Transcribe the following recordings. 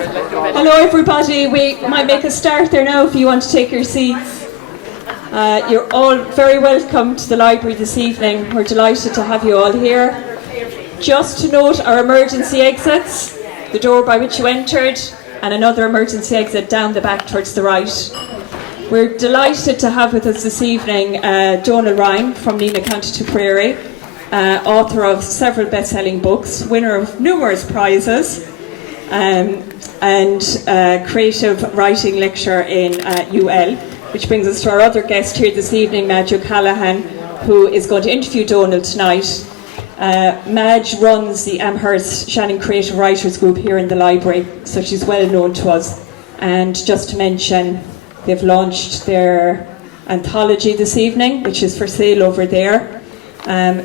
Hello everybody, we might make a start there now if you want to take your seats. You're all very welcome to the library this evening. We're delighted to have you all here. Just to note our emergency exits, the door by which you entered and another emergency exit down the back towards the right. We're delighted to have with us this evening Donal from Nina County Tipperary, author of several best-selling books, winner of numerous prizes, and creative writing lecturer in UL, which brings us to our other guest here this evening, Madge, who is going to interview Donal tonight. Madge runs the Amherst Shannon Creative Writers Group here in the library, so she's well known to us. And just to mention, they've launched their anthology this evening, which is for sale over there.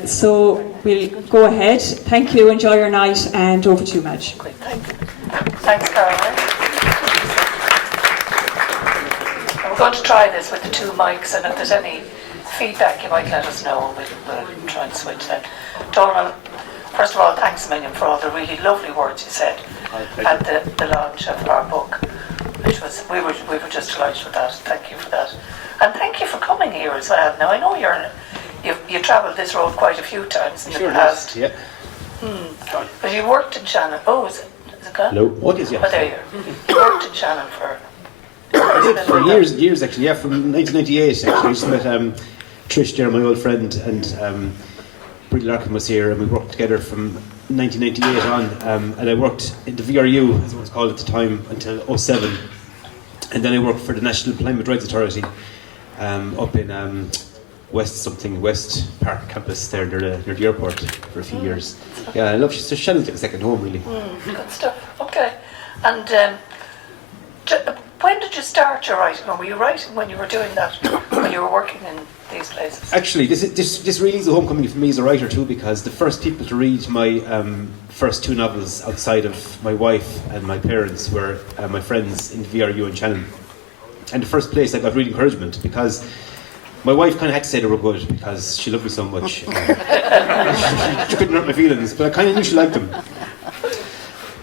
So we'll go ahead. Thank you, enjoy your night, and over to you, Madge. Great, thanks, Caroline. We're going to try this with the two mics, and if there's any feedback, you might let us know, and we'll try and switch then. Donal, first of all, thanks a million for all the really lovely words you said at the launch of our book, which was we were just delighted with that. Thank you for that, and thank you for coming here as well. Now I know you travelled this road quite a few times in the past. Yeah. But you worked in Shannon. Oh, is it gone? Hello. What is it? Oh, there you are. You worked in Shannon for years actually. Yeah, from 1998 actually. I just met Trish there, my old friend, and Bridie Larkin was here, and we worked together from 1998 on. And I worked in the VRU, as it was called at the time, until 2007, and then I worked for the National Climate Rights Authority up in West Park campus there near the airport for a few years. Yeah, I love Shannon's like a second home, really. Good stuff. Okay. And when did you start your writing? Or were you writing when you were doing that, when you were working in these places? Actually, this really is a homecoming for me as a writer too, because the first people to read my first two novels outside of my wife and my parents were my friends in the VRU in Shannon. And the first place I got real encouragement, because my wife kind of had to say they were good because she loved me so much. She couldn't hurt my feelings, but I kind of knew she liked them.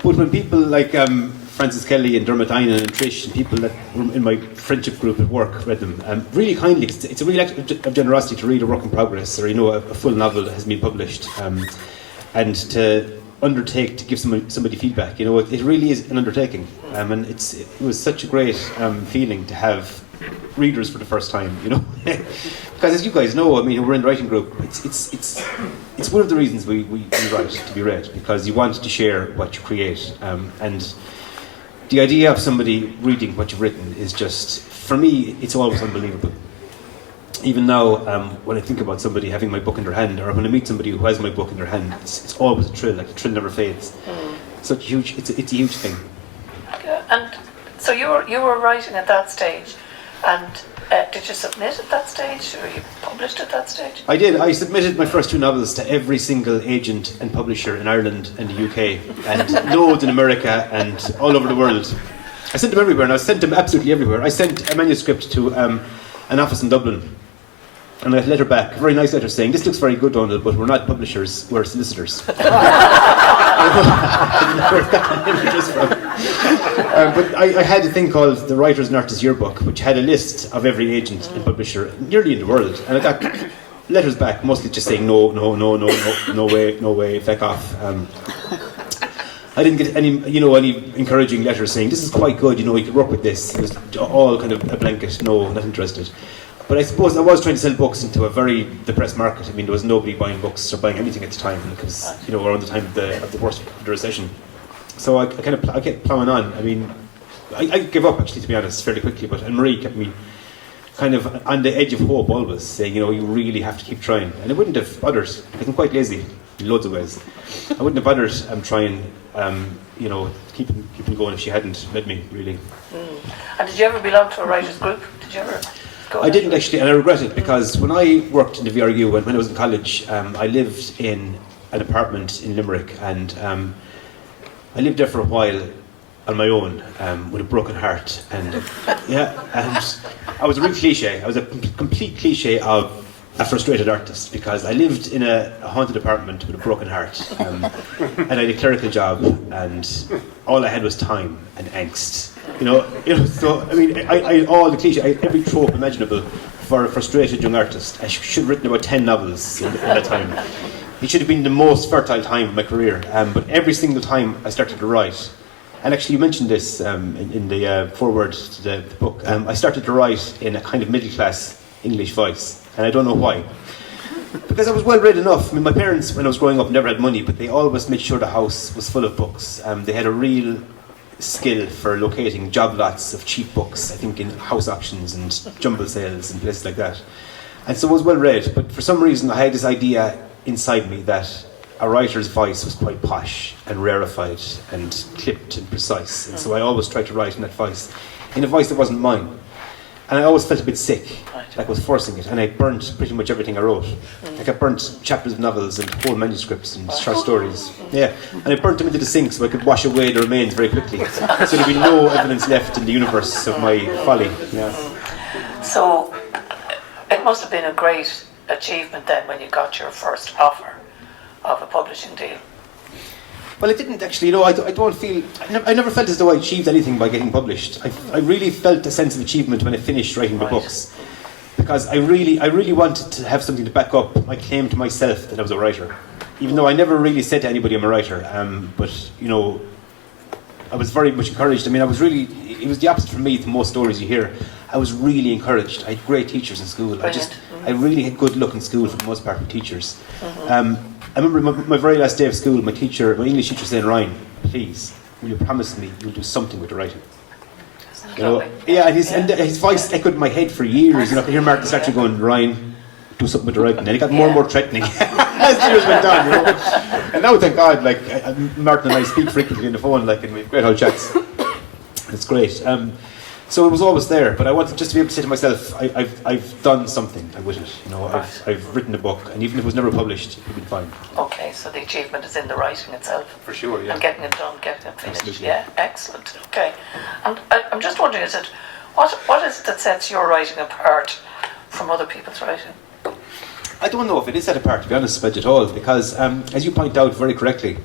But when people like Francis Kelly and Dermot Einan and Trish and people that were in my friendship group at work read them really kindly. It's a real act of generosity to read a work in progress, or a full novel that has been published, and to undertake to give somebody feedback. It really is an undertaking, and it was such a great feeling to have readers for the first time, because as you guys know, we're in the writing group. It's one of the reasons we write, to be read, because you want to share what you create, and the idea of somebody reading what you've written is just, for me, it's always unbelievable. Even now, when I think about somebody having my book in their hand, or when I meet somebody who has my book in their hand, it's always a thrill. Like the thrill never fades. It's a huge thing. And so you were writing at that stage, and did you submit at that stage, or you published at that stage? I did. I submitted my first two novels to every single agent and publisher in Ireland and the UK, and loads in America and all over the world. I sent them everywhere, and I sent them absolutely everywhere. I sent a manuscript to an office in Dublin, and I got a letter back, a very nice letter saying, "This looks very good, Donal, but we're not publishers, we're solicitors." But I had a thing called the Writers and Artists Yearbook, which had a list of every agent and publisher nearly in the world, and I got letters back, mostly just saying no way, feck off. I didn't get any encouraging letters saying this is quite good, you could work with this. It was all kind of a blanket, no, not interested. But I suppose I was trying to sell books into a very depressed market. There was nobody buying books or buying anything at the time, because around the time of the worst of the recession. So I kept plowing on. I gave up, actually, to be honest, fairly quickly. But Anne-Marie kept me kind of on the edge of hope always, saying, you really have to keep trying. And I wouldn't have bothered, because I'm quite lazy in loads of ways. I wouldn't have bothered trying, keeping going if she hadn't led me, really. And did you ever belong to a writers' group? Did you ever? I didn't actually, and I regret it, because when I worked in the VRU, when I was in college, I lived in an apartment in Limerick, and I lived there for a while on my own, with a broken heart, and and I was a real cliche. I was a complete cliche of a frustrated artist, because I lived in a haunted apartment with a broken heart, and I had a clerical job, and all I had was time and angst. So I mean, I all the cliche, every trope imaginable for a frustrated young artist. I should have written about 10 novels in that time. It should have been the most fertile time of my career. But every single time I started to write, and actually you mentioned this in the foreword to the book, I started to write in a kind of middle-class English voice, and I don't know why. Because I was well read enough. I mean, my parents, when I was growing up, never had money, but they always made sure the house was full of books. They had a real skill for locating job lots of cheap books, I think in house auctions and jumble sales and places like that. And so I was well read, but for some reason I had this idea inside me that a writer's voice was quite posh and rarefied and clipped and precise. And so I always tried to write in that voice, in a voice that wasn't mine. And I always felt a bit sick, like I was forcing it, and I burnt pretty much everything I wrote. Like I burnt chapters of novels and whole manuscripts and short stories. Yeah, and I burnt them into the sink so I could wash away the remains very quickly. So there'd be no evidence left in the universe of my folly. Yeah. So it must have been a great achievement then when you got your first offer of a publishing deal. Well, it didn't actually. I don't feel. I never felt as though I achieved anything by getting published. I really felt a sense of achievement when I finished writing the books, because I really wanted to have something to back up my claim to myself that I was a writer. Even though I never really said to anybody I'm a writer, but I was very much encouraged. I mean, it was the opposite for me to most stories you hear. I was really encouraged. I had great teachers in school. I really had good luck in school for the most part with teachers. I remember my very last day of school, my English teacher saying, "Ryan, please, will you promise me you'll do something with the writing?" Yeah, and his voice echoed in my head for years. I could hear Martin actually going, "Ryan, do something with the writing." And he got more and more threatening as the years went on. And now, thank God, Martin and I speak frequently on the phone, and we have great old chats. It's great. So it was always there, but I wanted just to be able to say to myself, I've done something with it. I've written a book, and even if it was never published, it would be fine. Okay, so the achievement is in the writing itself. For sure, yeah. And getting it done, getting it finished. Absolutely. Yeah, excellent. Okay, and I'm just wondering, what is it that sets your writing apart from other people's writing? I don't know if it is set apart, to be honest, Madge, at all, because as you point out very correctly,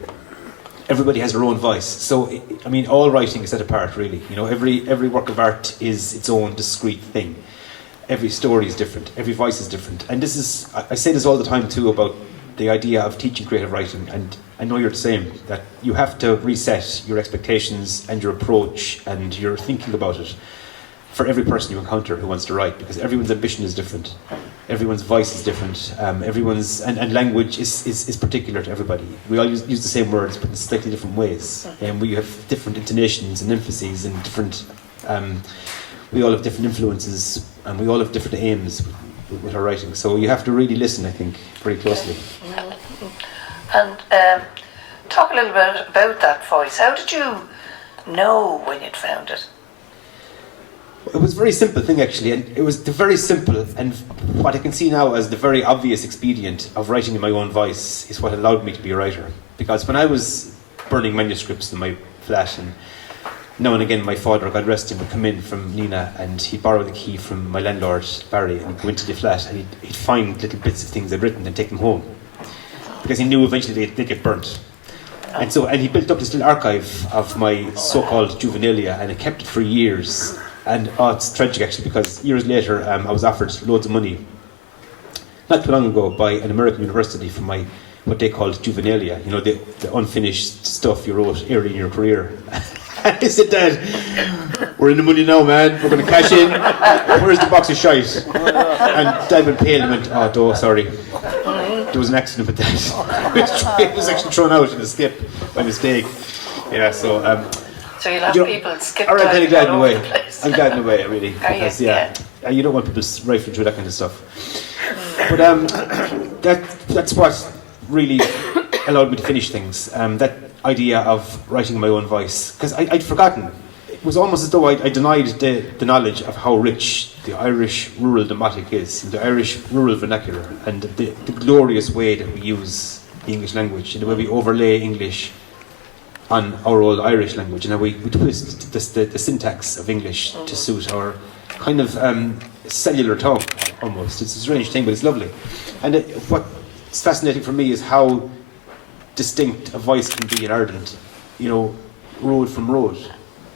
everybody has their own voice. So, I mean, all writing is set apart, really. Every work of art is its own discrete thing. Every story is different. Every voice is different. And I say this all the time, too, about the idea of teaching creative writing. And I know you're the same, that you have to reset your expectations and your approach and your thinking about it for every person you encounter who wants to write, because everyone's ambition is different. Everyone's voice is different. And language is particular to everybody. We all use the same words, but in slightly different ways. And we have different intonations and emphases and different. We all have different influences, and we all have different aims with our writing. So you have to really listen, I think, very closely. And talk a little bit about that voice. How did you know when you'd found it? It was a very simple thing, actually, and it was the very simple and what I can see now as the very obvious expedient of writing in my own voice is what allowed me to be a writer. Because when I was burning manuscripts in my flat, and now and again my father, God rest him, would come in from Nina and he'd borrow the key from my landlord, Barry, and he'd go into the flat and he'd find little bits of things I'd written and take them home. Because he knew eventually they'd get burnt. And he built up this little archive of my so-called juvenilia, and I kept it for years. And it's tragic, actually, because years later I was offered loads of money, not too long ago, by an American university for my what they called juvenilia, the unfinished stuff you wrote early in your career. And I said, "Dad, we're in the money now, man. We're going to cash in. Where's the box of shite?" And Dad went pale and went, "Oh, sorry. There was an accident with that." It was actually thrown out in a skip by mistake. Yeah, so... So you'll have people skip I'm kind of glad in a way. the place. I'm glad in a way, really. Because, you don't want people rifling through that kind of stuff. But that's what really allowed me to finish things. That idea of writing in my own voice. Because I'd forgotten. It was almost as though I denied the knowledge of how rich the Irish rural demotic is, the Irish rural vernacular, and the glorious way that we use the English language, and the way we overlay English on our old Irish language, and how we twist the syntax of English to suit our kind of cellular tongue, almost. It's a strange thing, but it's lovely. And what's fascinating for me is how distinct a voice can be in Ireland, you know, road from road,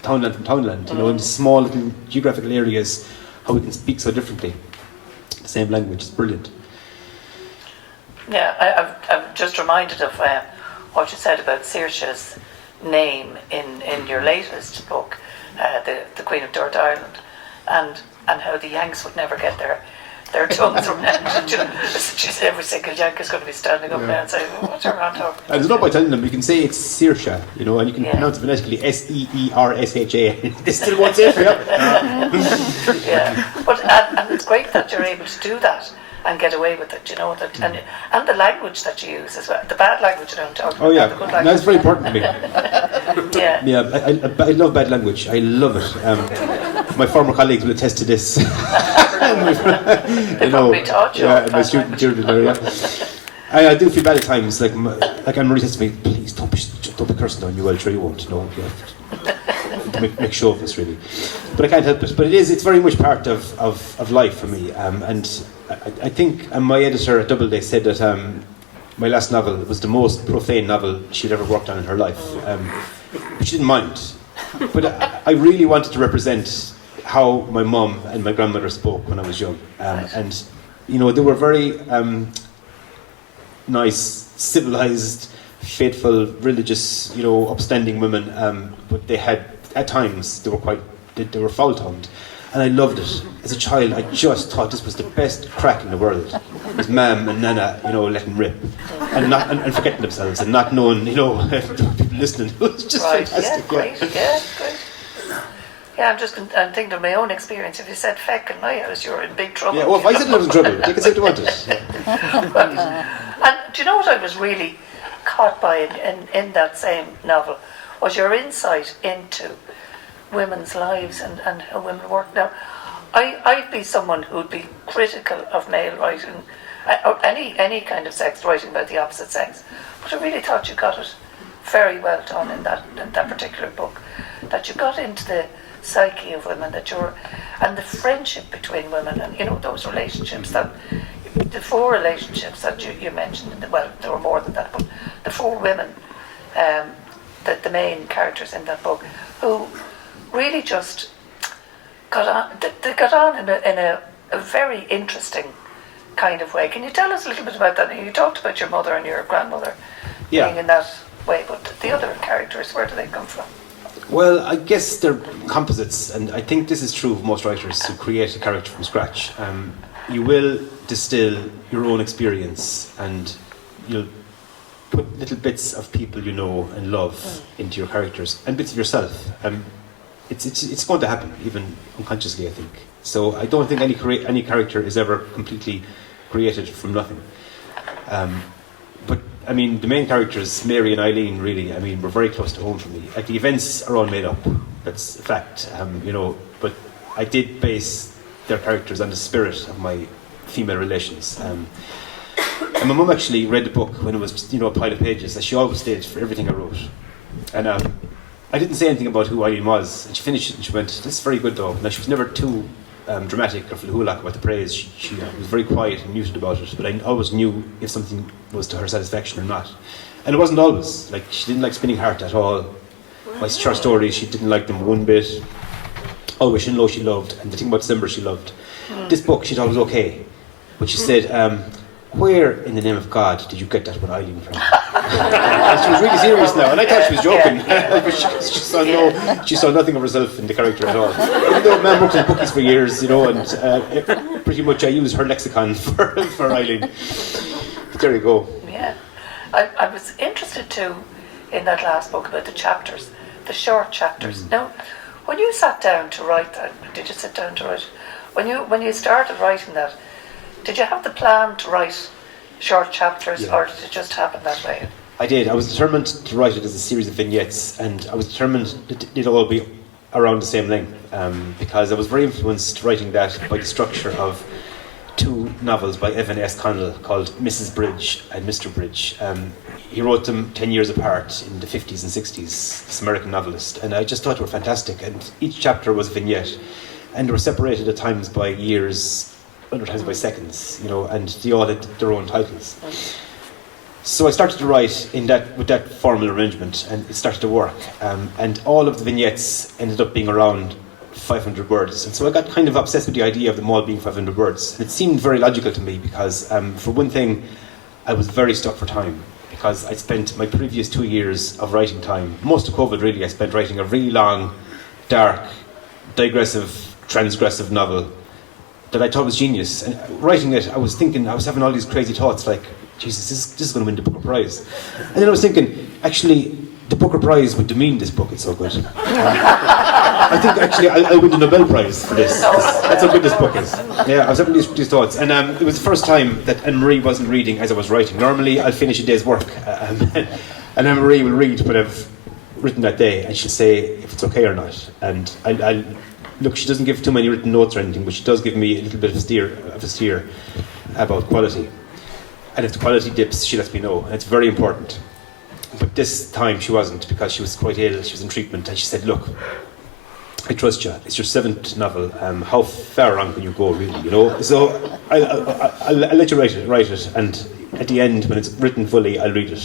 townland from townland, you know, in small little geographical areas, how we can speak so differently. The same language is brilliant. Yeah, I'm just reminded of what you said about Saoirse's name in your latest book, the Queen of Dirt Ireland, and how the Yanks would never get their tongues around. She said every single Yank is going to be standing up now and saying, "What's your man talking?" And it's not by telling them. You can say it's Saoirse, you know, and you can pronounce it phonetically Seersha. They still won't say it for you. Yeah, but and it's great that you're able to do that and get away with it, you know, that and the language that you use as well. The bad language, I'm talking about. Oh yeah, the good language. that's very important to me. Yeah. Yeah, I love bad language. I love it. My former colleagues will attest to this. They probably taught you. Yeah, my student there. Yeah. I do feel bad at times. Like Anne-Marie says to me, "Please don't be cursing on you. I'm sure you won't. No, yeah. Make show of this, really." But I can't help it. But it's very much part of life for me. And I think my editor at Doubleday said that my last novel was the most profane novel she'd ever worked on in her life. But she didn't mind. But I really wanted to represent how my mum and my grandmother spoke when I was young. And, you know, they were very nice, civilised, faithful, religious, you know, upstanding women. But they had, at times, they were foul-tongued. And I loved it. As a child, I just thought this was the best crack in the world. It was Mam and Nana, you know, letting rip. And forgetting themselves and not knowing, you know, people listening. It was just fantastic. Yeah, great. Yeah, I'm thinking of my own experience. If you said feck in my house, you're in big trouble. Yeah, well, if I said I was in trouble, they could say what they wanted. And do you know what I was really caught by in that same novel? Was your insight into women's lives and how women work. Now, I'd be someone who'd be critical of male writing, or any kind of sex writing about the opposite sex, but I really thought you got it very well done in that particular book, that you got into the psyche of women, and the friendship between women, and you know those relationships, that the four relationships that you mentioned, well, there were more than that, but the four women, the main characters in that book, who really just got on. They got on in a very interesting kind of way. Can you tell us a little bit about that? You talked about your mother and your grandmother being in that way, but the other characters, where do they come from? Well, I guess they're composites, and I think this is true of most writers who create a character from scratch. You will distill your own experience, and you'll put little bits of people you know and love into your characters, and bits of yourself. It's going to happen, even unconsciously, I think. So I don't think any character is ever completely created from nothing. But I mean, the main characters, Mary and Eileen, really, I mean, were very close to home for me. Like, the events are all made up. That's a fact, you know. But I did base their characters on the spirit of my female relations. And my mum actually read the book when it was, you know, a pile of pages, as she always did for everything I wrote. And I didn't say anything about who Eileen was, and she finished it and she went, "This is very good, though." Now, she was never too dramatic or fluhulak about the praise. She was very quiet and muted about it, but I always knew if something was to her satisfaction or not. And it wasn't always. Like, she didn't like Spinning Heart at all. My short stories, she didn't like them one bit. Always Shin Low she loved, and The Thing About December she loved. This book she thought was okay, but she said, "Where in the name of God did you get that one Eileen from?" And she was really serious now, and I thought she was joking. But she saw nothing of herself in the character at all. Even though Mam worked in bookies for years, you know, and pretty much I used her lexicon for Eileen. But there you go. Yeah, I was interested too in that last book about the chapters, the short chapters. Now, when you sat down to write that, did you sit down to write? When you started writing that, did you have the plan to write short chapters, or did it just happen that way? I did. I was determined to write it as a series of vignettes, and I was determined that it'd all be around the same length, because I was very influenced writing that by the structure of two novels by Evan S. Connell called Mrs. Bridge and Mr. Bridge. He wrote them 10 years apart in the 50s and 60s, this American novelist, and I just thought they were fantastic, and each chapter was a vignette. and they were separated at times by years, other times by seconds, and they all had their own titles. So I started to write with that formal arrangement, and it started to work. And all of the vignettes ended up being around 500 words. And so I got kind of obsessed with the idea of them all being 500 words. And it seemed very logical to me because, for one thing, I was very stuck for time. Because I spent my previous 2 years of writing time, most of COVID really, I spent writing a really long, dark, digressive, transgressive novel that I thought was genius. And writing it, I was having all these crazy thoughts like, Jesus, this is going to win the Booker Prize. And then I was thinking, actually, the Booker Prize would demean this book, it's so good. I think actually I'll win the Nobel Prize for this. That's how good this book is. Yeah, I was having these thoughts. And it was the first time that Anne-Marie wasn't reading as I was writing. Normally I'll finish a day's work and Anne-Marie will read what I've written that day and she'll say if it's okay or not. And I'll look, she doesn't give too many written notes or anything, but she does give me a little bit of a steer about quality. And if the quality dips, she lets me know. And it's very important. But this time she wasn't, because she was quite ill, she was in treatment, and she said, look, I trust you, it's your 7th novel, how far wrong can you go, really, So I'll let you write it, and at the end, when it's written fully, I'll read it.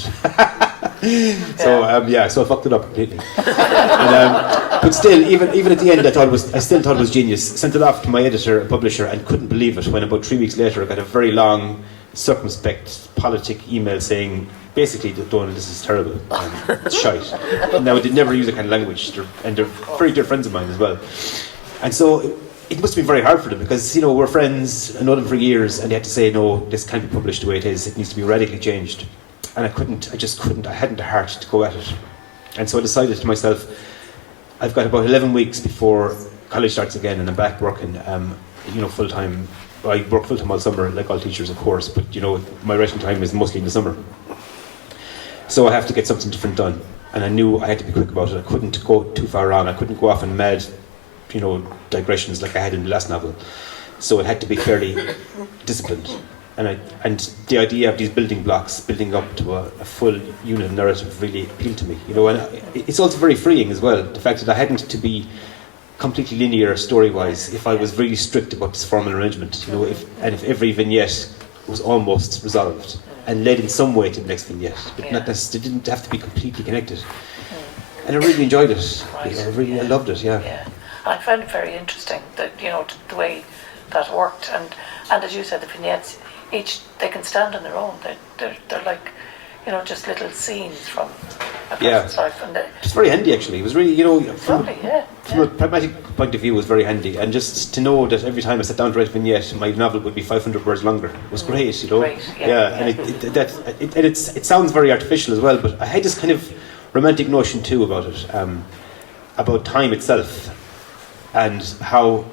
So I fucked it up completely. But still, even at the end, I still thought it was genius. Sent it off to my editor and publisher, and couldn't believe it when about 3 weeks later I got a very long, circumspect, politic email saying, basically, Donal, this is terrible. It's shite. Now, they never use that kind of language, and they're very dear friends of mine as well. And so it must have been very hard for them because, we're friends, I know them for years, and they had to say, no, this can't be published the way it is, it needs to be radically changed. And I just couldn't, I hadn't the heart to go at it. And so I decided to myself, I've got about 11 weeks before college starts again, and I'm back working, full-time. I work full-time all summer, like all teachers, of course, but, my writing time is mostly in the summer. So I have to get something different done. And I knew I had to be quick about it. I couldn't go too far on. I couldn't go off on mad, digressions like I had in the last novel. So it had to be fairly disciplined. And the idea of these building blocks, building up to a full unit of narrative really appealed to me. And it's also very freeing as well. The fact that I hadn't to be completely linear story-wise if I was really strict about this formal arrangement. If every vignette was almost resolved and led in some way to the next vignette, but not necessarily, it didn't have to be completely connected. And I really enjoyed it. I loved it. Yeah. I found it very interesting that the way that worked, and as you said, the vignettes they can stand on their own. They're like just little scenes from a person's life, and it's very handy actually. It was really from a pragmatic point of view, it was very handy, and just to know that every time I sat down to write a vignette, my novel would be 500 words longer was great. Great, and it sounds very artificial as well, but I had this kind of romantic notion too about it, about time itself, and how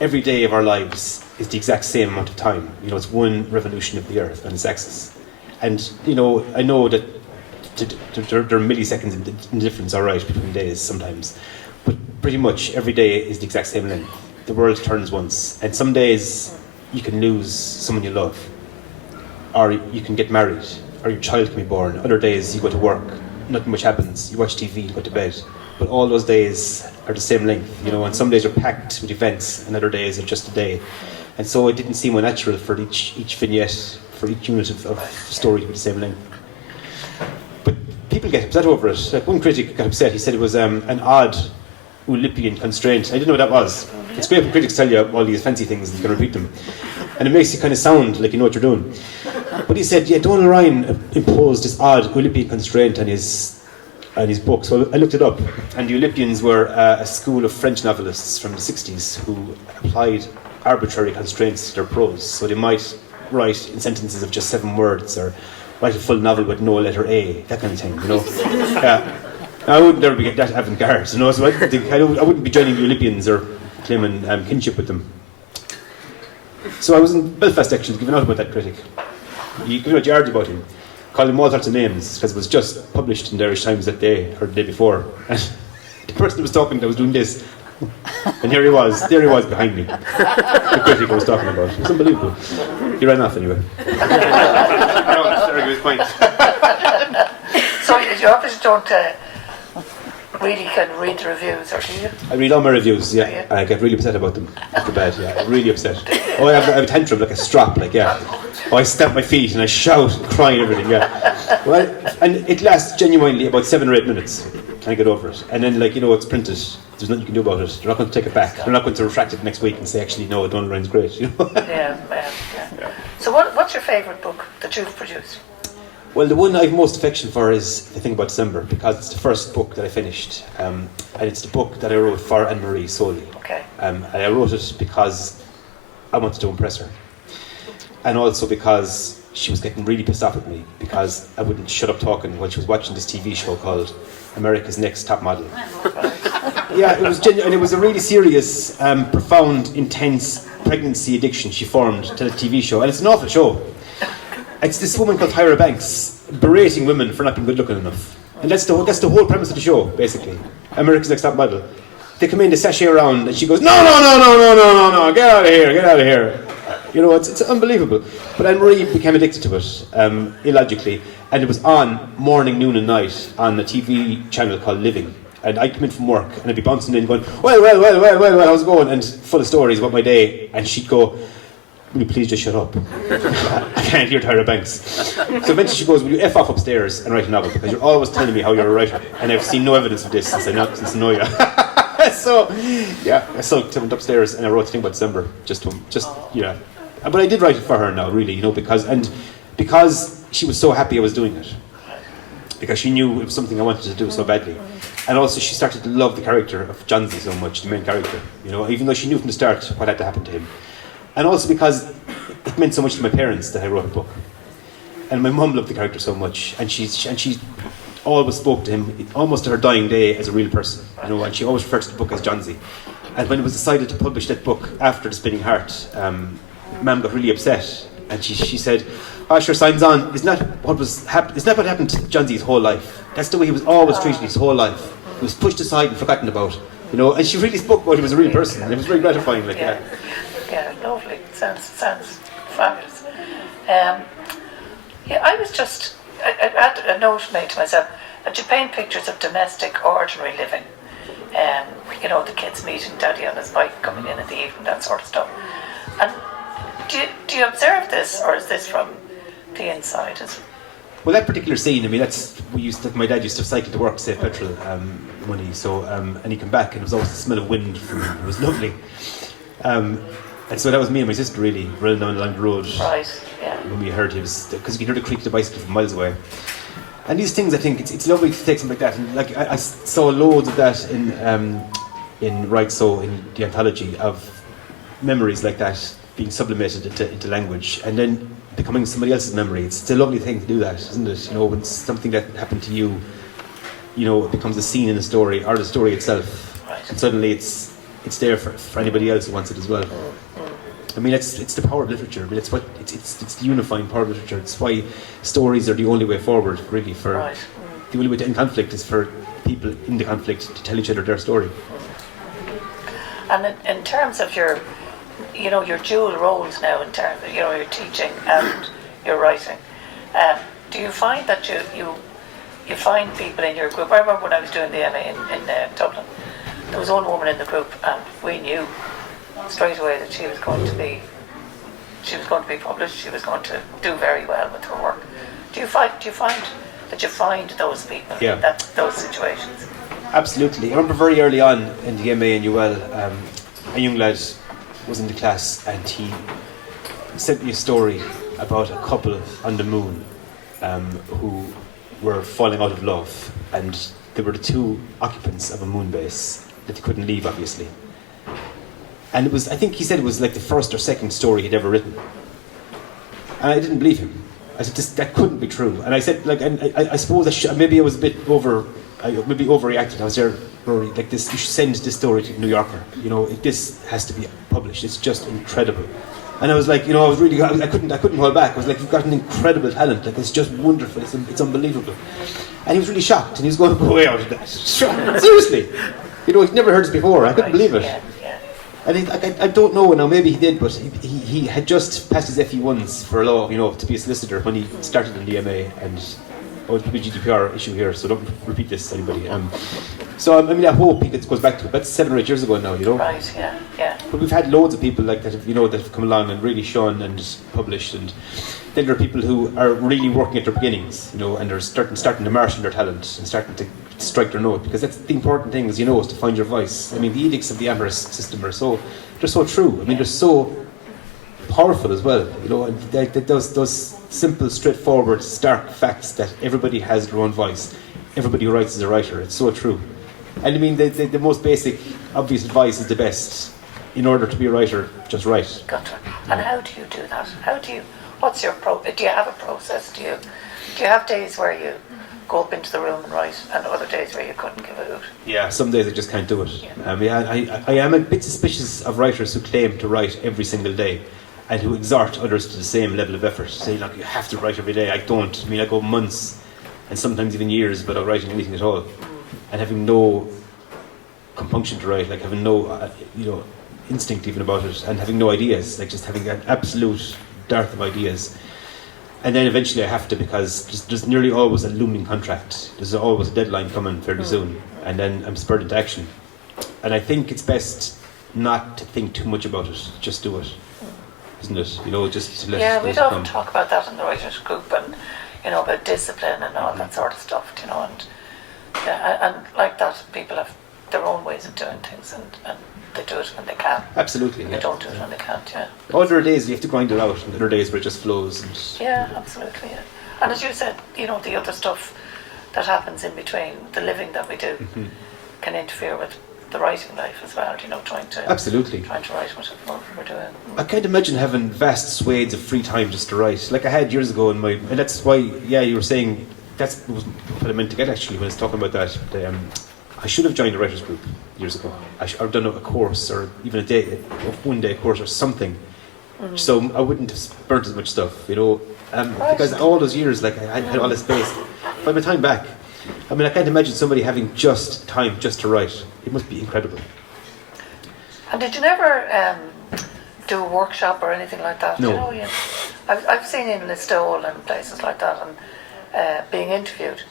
every day of our lives is the exact same amount of time. It's one revolution of the Earth and its axis. And, I know that there are milliseconds in difference, all right, between days sometimes. But pretty much every day is the exact same length. The world turns once. And some days you can lose someone you love. Or you can get married. Or your child can be born. Other days you go to work. Nothing much happens. You watch TV, you go to bed. But all those days are the same length, and some days are packed with events and other days are just a day. And so it didn't seem unnatural for each vignette, for each unit of story to be the same length. But people get upset over it. Like one critic got upset. He said it was an odd Oulipian constraint. I didn't know what that was. It's great when critics tell you all these fancy things and you can repeat them. And it makes you kind of sound like you know what you're doing. But he said, Donal Ryan imposed this odd Oulipian constraint on his book. So I looked it up. And the Oulipians were a school of French novelists from the 60s who applied arbitrary constraints to their prose. So they might write in sentences of just 7 words, or write a full novel with no letter A, that kind of thing, I wouldn't ever be that avant-garde, so I wouldn't be joining the Oulipians or claiming kinship with them. So I was in Belfast actually giving out about that critic. He gave out yards about him, called him all sorts of names, because it was just published in the Irish Times that day, or the day before. And the person who was talking, that was doing this, and there he was behind me. The critic I was talking about. It was unbelievable. He ran off anyway. No, sorry, good point. So you obviously don't really can read the reviews, or do you? I read all my reviews, yeah. Do you? And I get really upset about them after bed, yeah. Really upset. Oh, I have a tantrum, like a strap, like, yeah. Oh, I stamp my feet and I shout, cry and everything, yeah. Well, and it lasts genuinely about 7 or 8 minutes. And I get over it. And then, like, it's printed. There's nothing you can do about it. They're not going to take it back. They're not going to retract it next week and say, actually, no, Donal Ryan's great, Yeah. So what's your favourite book that you've produced? Well, the one I have most affection for is The Thing About December, because it's the first book that I finished. And it's the book that I wrote for Anne-Marie solely. Okay. And I wrote it because I wanted to impress her. And also because she was getting really pissed off at me because I wouldn't shut up talking while she was watching this TV show called America's Next Top Model. Yeah, it was and it was a really serious, profound, intense pregnancy addiction she formed to the TV show. And it's an awful show. It's this woman called Tyra Banks berating women for not being good looking enough. And that's the whole premise of the show, basically. America's Next Top Model. They come in, they sashay around, and she goes, no, get out of here. It's unbelievable. But Anne-Marie became addicted to it, illogically. And it was on morning, noon and night on a TV channel called Living. And I'd come in from work, and I'd be bouncing in going, well, how's it going? And full of stories about my day. And she'd go, will you please just shut up? I can't hear Tyra Banks. So eventually she goes, will you F off upstairs and write a novel? Because you're always telling me how you're a writer. And I've seen no evidence of this since I know you. So, yeah, I went upstairs and I wrote The Thing About December. Yeah. But I did write it for her now, really, because she was so happy I was doing it. Because she knew it was something I wanted to do so badly. And also she started to love the character of Johnsy so much, the main character, even though she knew from the start what had to happen to him. And also because it meant so much to my parents that I wrote a book. And my mum loved the character so much, and she always spoke to him, almost to her dying day, as a real person, and she always referred to the book as Johnsy. And when it was decided to publish that book after The Spinning Heart, Mam got really upset, and she said, sure, signs on, isn't that what happened to Johnsy his whole life? That's the way he was always treated his whole life. He was pushed aside and forgotten about, and she really spoke about him as a real person, and it was very gratifying, like that. Yeah, lovely. Sounds fabulous. I had a note made to myself that you paint pictures of domestic, ordinary living. The kids meeting daddy on his bike coming in the evening, that sort of stuff. And do you observe this, or is this from the inside? Well, that particular scene, my dad used to cycle to work to save petrol money, so, and he'd come back and it was always the smell of wind from him. It was lovely. And so that was me and my sister really running down along the road. Right, yeah. When we heard because you can hear the creak of the bicycle from miles away. And these things, I think, it's lovely to take something like that. And like I saw loads of that in the anthology of memories like that being sublimated into language and then becoming somebody else's memory. It's a lovely thing to do that, isn't it? When something that happened to you, it becomes a scene in a story or the story itself. Right. And suddenly it's there for anybody else who wants it as well. It's the power of literature. It's the unifying power of literature. It's why stories are the only way forward, really. The only way to end conflict is for people in the conflict to tell each other their story. And in terms of your dual roles now, in terms of your teaching and your writing, do you find that you find people in your group? I remember when I was doing the MA in Dublin. There was one woman in the group, and we knew straight away that she was going to be published. She was going to do very well with her work. Do you find that you find those people, those situations? Absolutely. I remember very early on in the MA and UL, a young lad was in the class, and he sent me a story about a couple on the moon who were falling out of love, and they were the two occupants of a moon base that they couldn't leave, obviously. And I think he said it was like the first or second story he'd ever written. And I didn't believe him. I said, that couldn't be true. And I said, I suppose maybe I was a bit maybe overreacted. I was there, Rory, like this, you should send this story to the New Yorker. This has to be published. It's just incredible. And I was like, I couldn't hold back. I was like, you've got an incredible talent. Like, it's just wonderful. It's unbelievable. And he was really shocked, and he was going to go way out of that. Seriously. He'd never heard this before. I couldn't believe it. Yeah. And I don't know now, maybe he did, but he had just passed his FE1s for law, to be a solicitor when he started in the MA, and the GDPR issue here, so don't repeat this, anybody. I hope it goes back to about 7 or 8 years ago now, Right, yeah. But we've had loads of people like that, that have come along and really shone and published, and then there are people who are really working at their beginnings, and they're starting to marshal their talent and starting to strike their note, because that's the important thing, is to find your voice. The edicts of the Amherst system they're so true. They're so powerful as well, and those simple, straightforward, stark facts that everybody has their own voice. Everybody who writes is a writer. It's so true. And the most basic, obvious advice is the best. In order to be a writer, just write. Gotcha. And how do you do that? What's your do you have a process? Do you have days where you go up into the room and write, and other days where you couldn't give a hoot? Yeah, some days I just can't do it. I am a bit suspicious of writers who claim to write every single day and who exhort others to the same level of effort. Say, you have to write every day. I don't. I go months and sometimes even years without writing anything at all, and having no compunction to write, having no instinct even about it, and having no ideas, just having an absolute dearth of ideas. And then eventually I have to, because there's nearly always a looming contract. There's always a deadline coming fairly soon, and then I'm spurred into action. And I think it's best not to think too much about it. Just do it, isn't it? Just to let it come. We often talk about that in the writers group, and about discipline and all that sort of stuff. And like that, people have their own ways of doing things, and they do it when they can. Absolutely. They don't do it when they can't. Yeah. Other are days you have to grind it out, and other days where it just flows. Yeah, absolutely. Yeah. And as you said, the other stuff that happens in between, the living that we do, can interfere with the writing life as well. Trying to write what we're doing. I can't imagine having vast swathes of free time just to write, like I had years ago and that's why. Yeah, you were saying that's what I meant to get actually when I was talking about that. I should have joined a writers group years ago. I should have done a course, or even a 1 day course or something, so I wouldn't have burnt as much stuff, because all those years, I had all this space. By my time back, I can't imagine somebody having just time just to write. It must be incredible. And did you never do a workshop or anything like that? No. I've seen you in Listowel and places like that, and being interviewed,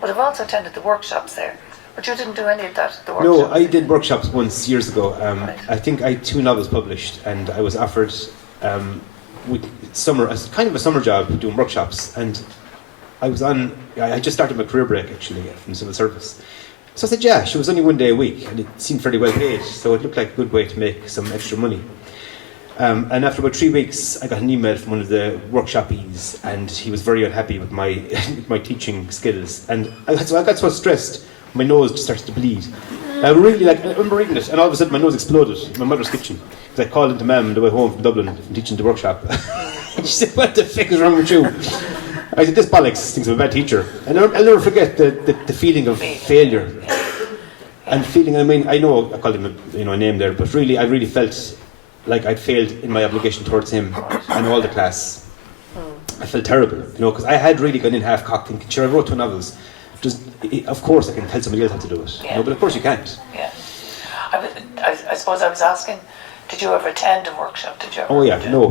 but I've also attended the workshops there. But you didn't do any of that, the workshops? No, I did workshops once years ago. Right. I think I had 2 novels published, and I was offered kind of a summer job doing workshops, and I just started my career break actually from civil service. So I said, yeah, she was only 1 day a week, and it seemed fairly well paid, so it looked like a good way to make some extra money. And after about 3 weeks, I got an email from one of the workshopees, and he was very unhappy with my my teaching skills. And I got so stressed, my nose just started to bleed. I remember reading it, and all of a sudden my nose exploded in my mother's kitchen. Because I called into Mum on the way home from Dublin from teaching the workshop. And she said, what the fuck is wrong with you? I said, this bollocks thinks I'm a bad teacher. And I'll never forget the feeling of failure. And feeling, I know I called him a name there, but really, I really felt like I'd failed in my obligation towards him and all the class. I felt terrible, because I had really gone in half-cocked thinking, sure, I wrote 2 novels. Of course I can tell somebody else how to do it. But of course you can't. Yeah. I suppose I was asking, did you ever attend a workshop? Did you ever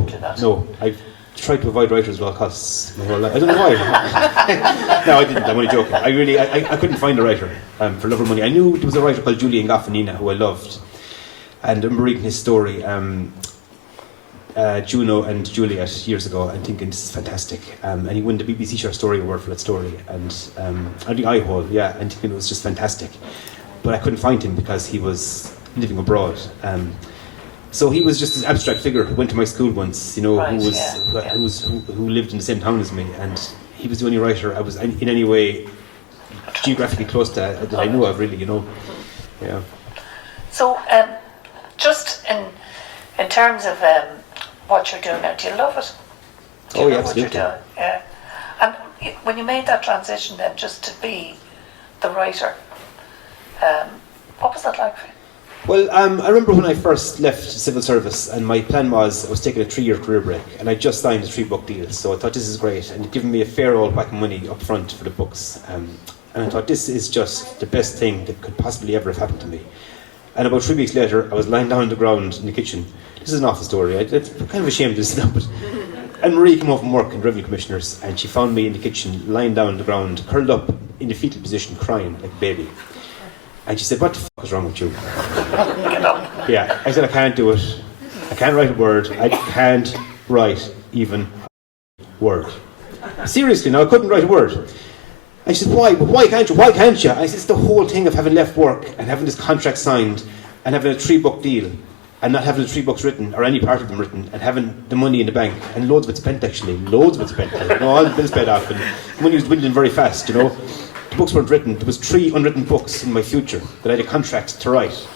do that? No. I've tried to avoid writers at all costs my whole life. I don't know why. No, I didn't. I'm only joking. I couldn't find a writer for love or money. I knew there was a writer called Julian Gaffanina who I loved. And I remember reading his story, Juno and Juliet, years ago, and thinking, this is fantastic. And he won the BBC Short Story Award for that story. And I think Eyehole, and thinking it was just fantastic. But I couldn't find him because he was living abroad. So he was just this abstract figure who went to my school once, who lived in the same town as me, and he was the only writer I was in any way geographically close to that I knew of, really, Yeah. So, just in terms of what you're doing now, do you love it? Do you love absolutely. What you're doing? Yeah. And when you made that transition then, just to be the writer, what was that like for you? Well, I remember when I first left civil service, and my plan was I was taking a 3-year career break, and I just signed a 3-book deal, so I thought this is great, and it'd given me a fair old whack of money up front for the books, and I thought this is just the best thing that could possibly ever have happened to me. And about 3 weeks later, I was lying down on the ground in the kitchen. This is an awful story. I'm kind of ashamed of this now, but And Marie came home from work in Revenue Commissioners, and she found me in the kitchen, lying down on the ground, curled up in the fetal position, crying like a baby. And she said, "What the fuck is wrong with you?" Yeah, I said, "I can't do it. I can't write a word. I can't write even a word." Seriously, now I couldn't write a word. And she said, "Why? But why can't you? Why can't you?" I said, "It's the whole thing of having left work and having this contract signed and having a 3-book deal and not having the 3 books written or any part of them written and having the money in the bank and loads of it spent actually, loads of it spent. You know, all the bills paid off and money was dwindling very fast, you know. The books weren't written. There was 3 unwritten books in my future that I had a contract to write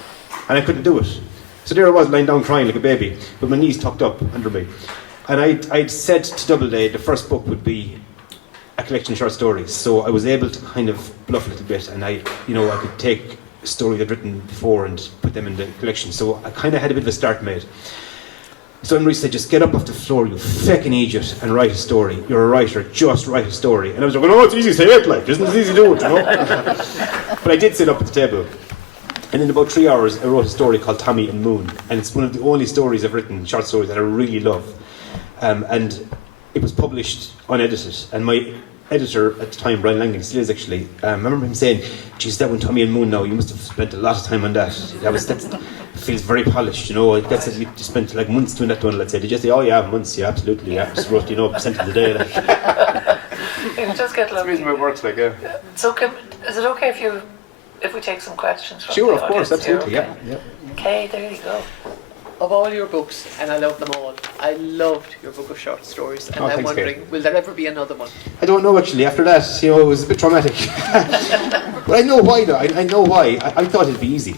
and I couldn't do it. So there I was lying down crying like a baby with my knees tucked up under me. And I'd said to Doubleday the first book would be a collection of short stories. So I was able to kind of bluff a little bit and I could take a story I'd written before and put them in the collection. So I kind of had a bit of a start made. So Marie said, "Just get up off the floor, you feckin' idiot, and write a story. You're a writer, just write a story." And I was like, "Oh, it's easy to say it, like, isn't it easy to do it, you know?" But I did sit up at the table. And in about 3 hours, I wrote a story called Tommy and Moon. And it's one of the only stories I've written, short stories, that I really love. And it was published unedited. And my editor at the time, Brian Langan, still is actually, I remember him saying, "Geez, that one, Tommy and Moon now, you must have spent a lot of time on that. That feels very polished, you know. That's it, you spent like months doing that one, let's say." Did you say, "Oh yeah, months, yeah, absolutely, yeah." Just wrote, percent of the day. Like. You just get That's the reason why it works, like, yeah. So is it okay if we take some questions from Sure, the of course, audience here? absolutely, Okay. yeah. Okay, there you go. Of all your books, and I love them all, I loved your book of short stories, and I'm Thanks, wondering, Kate. will there ever be another one? I don't know actually. After that, it was a bit traumatic. But I know why though. I know why. I thought it'd be easy.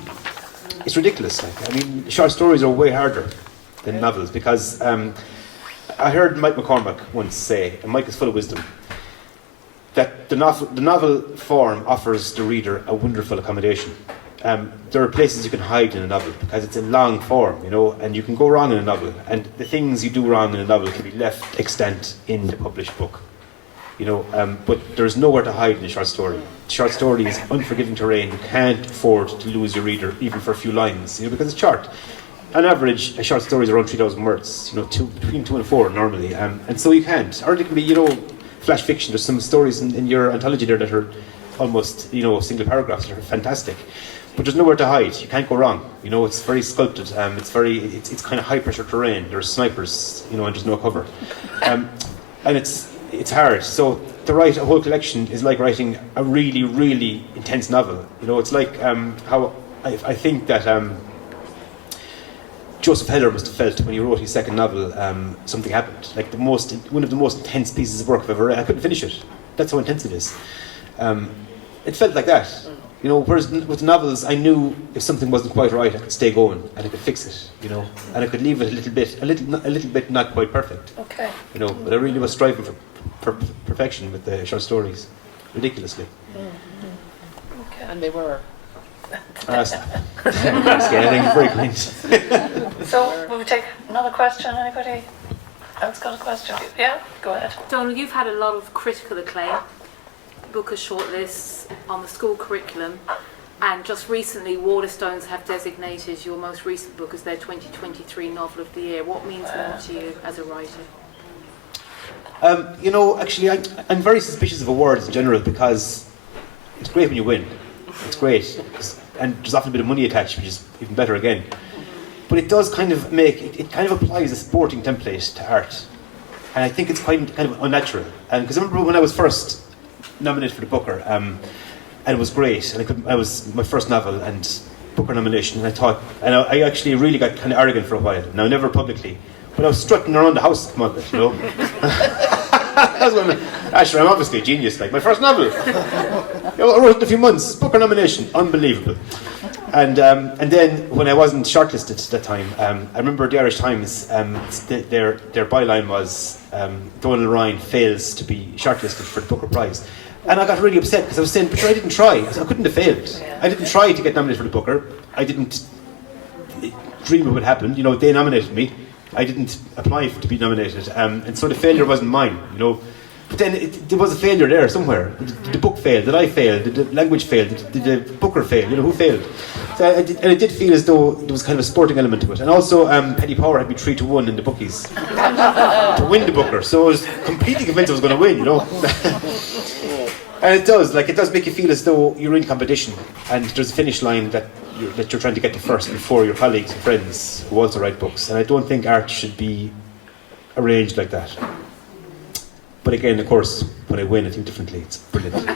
It's ridiculous. Like, I mean, short stories are way harder than novels because I heard Mike McCormack once say, and Mike is full of wisdom, that the novel form offers the reader a wonderful accommodation. There are places you can hide in a novel because it's a long form, and you can go wrong in a novel, and the things you do wrong in a novel can be left extant in the published book. But there's nowhere to hide in a short story. Short story is unforgiving terrain. You can't afford to lose your reader even for a few lines, because it's short. On average, a short story is around 3,000 words, between 2 and 4 normally, and so you can't. Or it can be, flash fiction. There's some stories in your anthology there that are almost, single paragraphs that are fantastic. But there's nowhere to hide. You can't go wrong. It's very sculpted. It's kind of high pressure terrain. There's snipers, and there's no cover, and it's hard. So to write a whole collection is like writing a really, really intense novel. It's like how I think that Joseph Heller must have felt when he wrote his second novel. Something happened. Like one of the most intense pieces of work I've ever read. I couldn't finish it. That's how intense it is. It felt like that. Whereas with novels, I knew if something wasn't quite right, I could stay going and I could fix it, and I could leave it a little bit not quite perfect. Okay. But I really was striving for perfection with the short stories, ridiculously. Okay. And they were. Thanks, Kate. I think it's very kind. So, will we take another question? Anybody else got a question? Yeah, go ahead. Donal, you've had a lot of critical acclaim, Booker shortlists on the school curriculum, and just recently Waterstones have designated your most recent book as their 2023 Novel of the Year. What means that to you as a writer? Actually, I'm very suspicious of awards in general because it's great when you win. It's great. And there's often a bit of money attached, which is even better again. But it does kind of it kind of applies a sporting template to art. And I think it's kind of unnatural. And because I remember when I was first nominated for the Booker, and it was great. And I was my first novel and Booker nomination, and I actually really got kind of arrogant for a while. Now, never publicly, but I was strutting around the house, come on, That's when I'm obviously a genius. Like my first novel, I wrote it in a few months. Booker nomination, unbelievable. And then when I wasn't shortlisted at that time, I remember the Irish Times. Their byline was Donal Ryan fails to be shortlisted for the Booker Prize, and I got really upset because I was saying, but I didn't try. I couldn't have failed. I didn't try to get nominated for the Booker. I didn't dream it would happen. They nominated me. I didn't apply to be nominated, and so the failure wasn't mine. But then there was a failure there somewhere. Did the book fail? Did I fail? Did the language fail? Did the booker fail? Who failed? So and it did feel as though there was kind of a sporting element to it. And also, Eddie Power had me 3-1 in the bookies to win the booker. So I was completely convinced I was going to win, And it does make you feel as though you're in competition, and there's a finish line that you're trying to get to first before your colleagues and friends who also write books. And I don't think art should be arranged like that. But again, of course, when I win, I think differently. It's brilliant.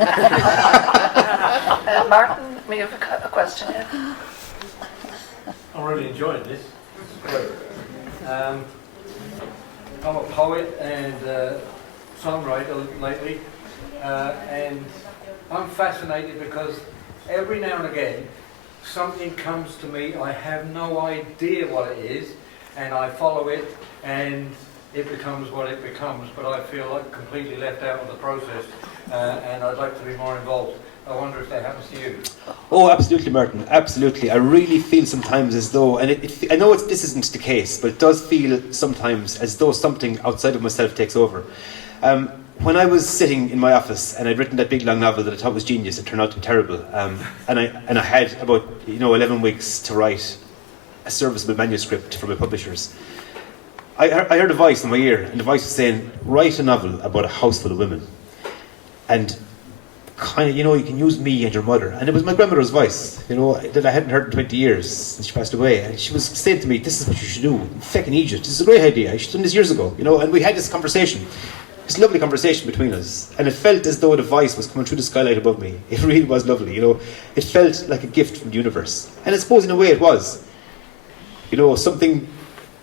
Martin, may you have a question here? I'm really enjoying this. It's great. I'm a poet and songwriter lately, and I'm fascinated because every now and again something comes to me, I have no idea what it is, and I follow it, and it becomes what it becomes, but I feel like completely left out of the process, and I'd like to be more involved. I wonder if that happens to you. Oh, absolutely, Martin. Absolutely. I really feel sometimes as though, and I know this isn't the case, but it does feel sometimes as though something outside of myself takes over. When I was sitting in my office and I'd written that big long novel that I thought was genius, it turned out to be terrible. And I had about 11 weeks to write a serviceable manuscript for my publishers. I heard a voice in my ear, and the voice was saying, "Write a novel about a house full of women." And kind of, you can use me and your mother. And it was my grandmother's voice, that I hadn't heard in 20 years since she passed away. And she was saying to me, "This is what you should do. Feckin' Egypt. This is a great idea. I should have done this years ago." And we had this conversation. This lovely conversation between us. And it felt as though the voice was coming through the skylight above me. It really was lovely, It felt like a gift from the universe. And I suppose in a way it was. Something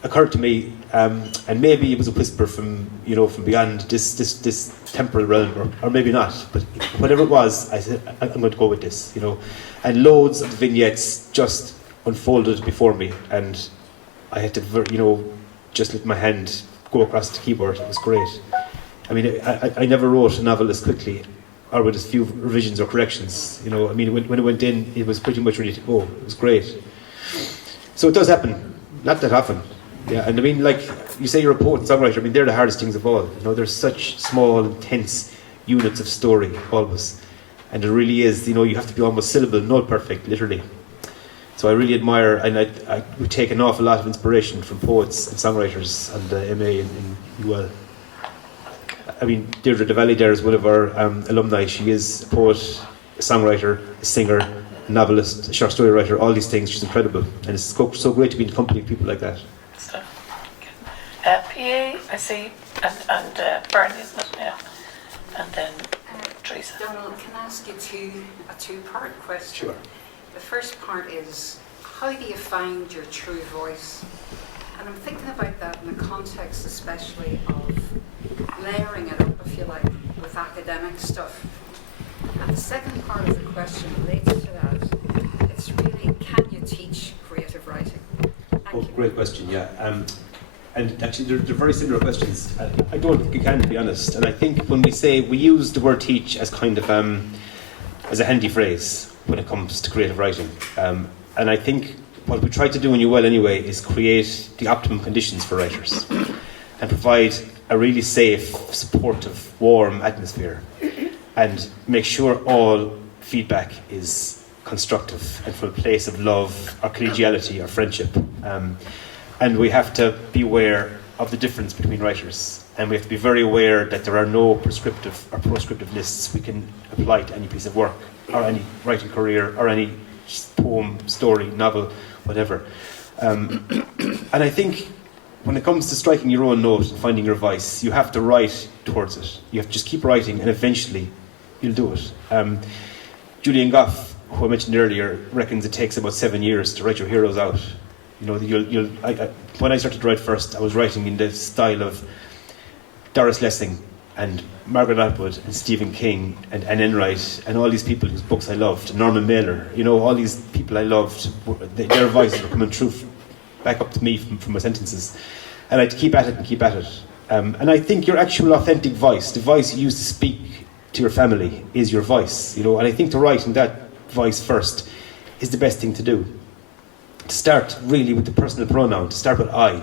occurred to me, and maybe it was a whisper from beyond this temporal realm, or maybe not. But whatever it was, I said, I'm going to go with this, And loads of vignettes just unfolded before me, and I had to, just let my hand go across the keyboard. It was great. I mean, I never wrote a novel as quickly, or with as few revisions or corrections. When it went in, it was pretty much ready to go. It was great. So it does happen, not that often. Yeah, and I mean, like you say, you're a poet and songwriter. I mean, they're the hardest things of all. They're such small, intense units of story, always. And it really is, you have to be almost syllable, note perfect, literally. So I really admire, and I would take an awful lot of inspiration from poets and songwriters and MA in UL. I mean, Deirdre DeValley there is one of our alumni. She is a poet, a songwriter, a singer, a novelist, a short story writer, all these things. She's incredible. And it's so great to be in the company of people like that. PA, I see, and Bernie, isn't it? Yeah. And then Teresa. Donal, can I ask you a two-part question? Sure. The first part is, how do you find your true voice? And I'm thinking about that in the context especially of layering it up, if you like, with academic stuff. And the second part of the question related to that, it's really, can you teach creative writing? Thank you. Great question, yeah. And actually, they're very similar questions. I don't think you can, to be honest. And I think when we use the word teach as kind of as a handy phrase when it comes to creative writing. And I think what we try to do in UL anyway is create the optimum conditions for writers and provide a really safe, supportive, warm atmosphere and make sure all feedback is constructive and from a place of love or collegiality or friendship. And we have to be aware of the difference between writers. And we have to be very aware that there are no prescriptive or proscriptive lists we can apply to any piece of work or any writing career or any poem, story, novel, whatever. And I think when it comes to striking your own note and finding your voice, you have to write towards it. You have to just keep writing and eventually you'll do it. Julian Goff, who I mentioned earlier, reckons it takes about 7 years to write your heroes out. When I started to write first, I was writing in the style of Doris Lessing and Margaret Atwood and Stephen King and Anne Enright and all these people whose books I loved, Norman Mailer, all these people I loved, their voices were coming through back up to me from my sentences. And I'd keep at it and keep at it. And I think your actual authentic voice, the voice you use to speak to your family, is your voice. And I think to write in that voice first is the best thing to do. To start really with the personal pronoun, to start with I,